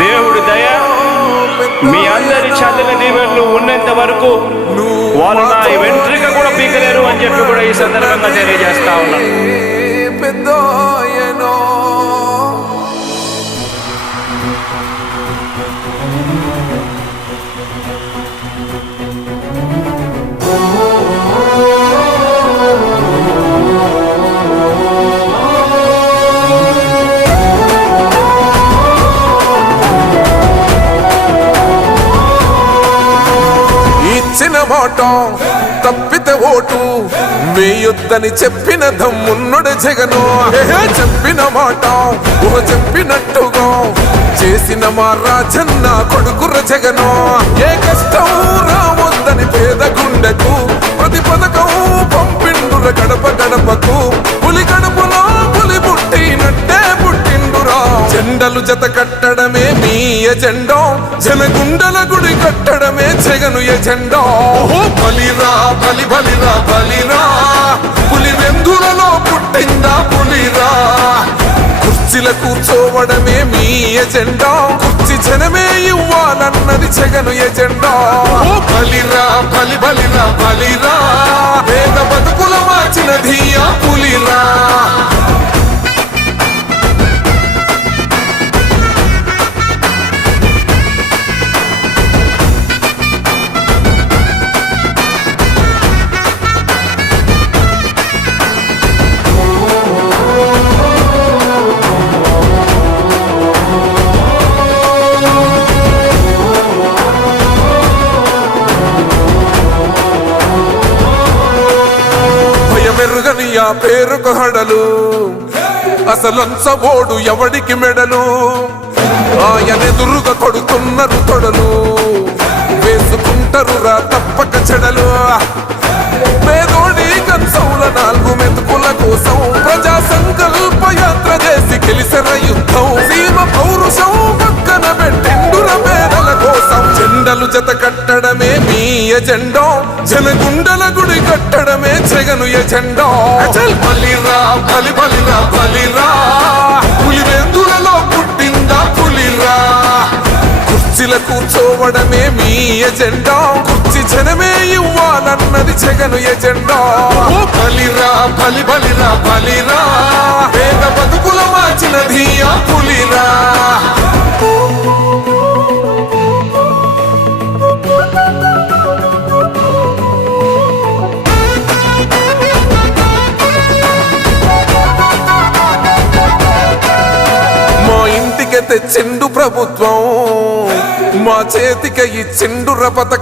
దేవుడి దయ మీ అందరి చల్లని దీవెనలు ఉన్నంత వరకు వాళ్ళు నా వెంట్రిక కూడా పీకలేరు అని చెప్పి కూడా ఈ సందర్భంగా తెలియజేస్తా ఉన్నాను. ఇచ్చిన మాట తప్పితే ఓటు వేయొద్దని చెప్పిన దమ్మున్నడు జగను. చెప్పిన మాట చెప్పినట్టుగా చేసిన మా రాజన్న కొడుకుర జగను. ఏ కష్టం రావద్దని పేద గుండెకు ప్రతి పథకం పంపిండుర గడప గడపకు. పులి గడపలో పులి పుట్టినట్టే పుట్టిండురా. జెండలు జత కట్టడమే మీ ఎజెండా, జనగుండల గుడి కట్టడమే జగను ఎజెండా. బలిరా బలి బలిరా బలిరా, పులి వెందులలో పుట్టిందా పులిరా. కుర్చీల కూర్చోవడమే మీ ఎజెండా, కుర్చీ జనమే ఇవ్వాలన్నది జగను ఎజెండా. బలిరా బలి బలిరా బలిరా, పేద బతుకుల మార్చినది ఆ పులిరా. మెరుగని ఆ పేరుకు హడలు, అసలంచబోడు ఎవడికి మెడలు. ఆయనెదురుగా కొడుతున్నారు తొడలు, వేసుకుంటారు రా తప్పక చెడలు. పేదోడి కంచంల 4 మెతుకుల కోసం ప్రజా సంకల్ప యాత్ర చేసి గెలిసిన యుద్ధం. సీమ పౌరుషం పక్కన పెట్టిండుర పేదల కోసం. జెండలు జత కట్టడమే మీ ఎజెండా, జనగుండల గుడి కట్టడమే జగను ఎజెండా. బలిరా బలి బలిరా బలిరా, పులి వెందులలో పుట్టిందా పులిరా. కుర్చీల కూర్చోవడమే మీ ఎజెండా, కుర్చీ జనమే ఇవ్వాలన్నది జగను ఎజెండా. బలిరా బలి బలిరా బలిరా, పేద బతుకుల మార్చినది ఆ పులిరా. తెచ్చిండు ప్రభుత్వం, మా చేతికి ఇచ్చిండు పథకం.